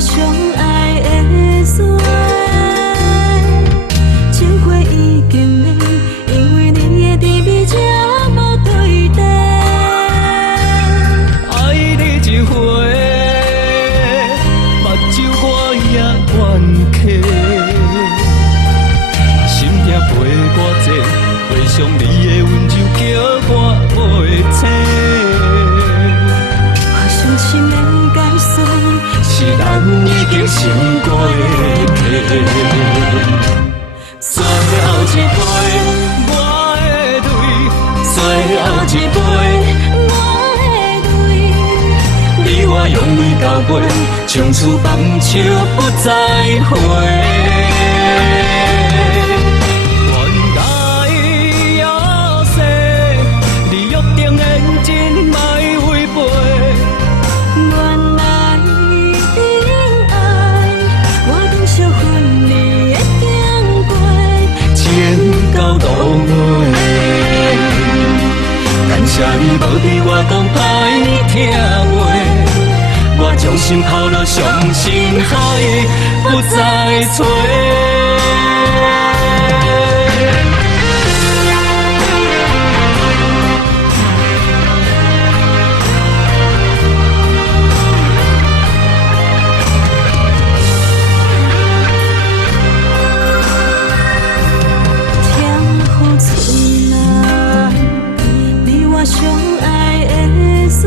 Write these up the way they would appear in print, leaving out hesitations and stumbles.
相爱的山，情花已经灭，因为你的甜蜜才无对待。爱你一回，目睭我也怨气，心痛陪我坐，回想你的温柔叫我袂醒。我伤心的解释。是咱已经成过的客，最后一杯我的泪，最后一杯我的泪，你我用泪交杯，从此放手不再回。原来要说，你约定的真莫违背。原来到落尾，感谢你无对我讲歹听话，我将心抛入伤心海，不再找。相爱的山，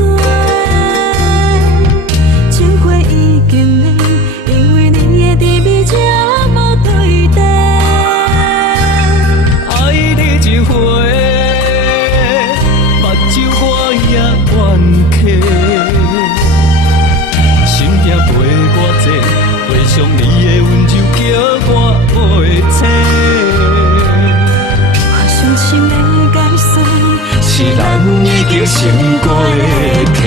情花已经灭，因为你的甜蜜才无对待。爱你一回，目睭我也怨气，心痛陪我坐，回想你的温柔叫我袂醒。我伤心的解释。是咱已经成过的客，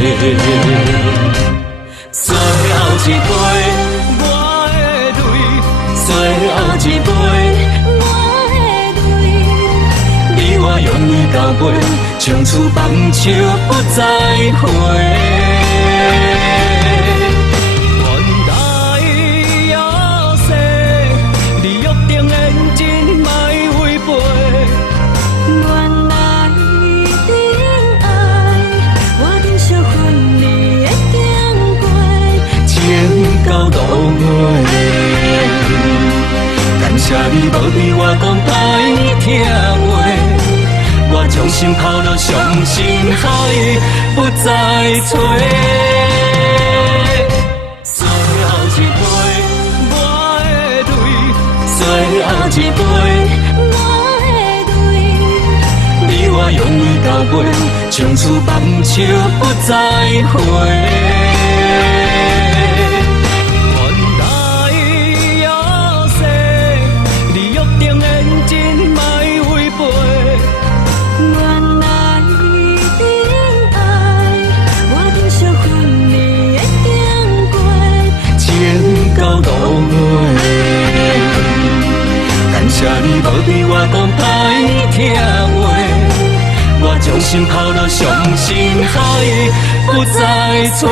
最后一杯我的泪，最后一杯我的泪，你我用泪交杯，从此放手不再回。原来要说，你约定的真莫违背。原来。到落尾，感谢你无对我讲歹听话，我将心抛入伤心海，不再找。最后一杯我的泪，最后一杯我的泪，你我用泪交杯，从此放手不再回。到落尾，感谢你无对我讲歹听话，我将心抛入伤心海，不再找。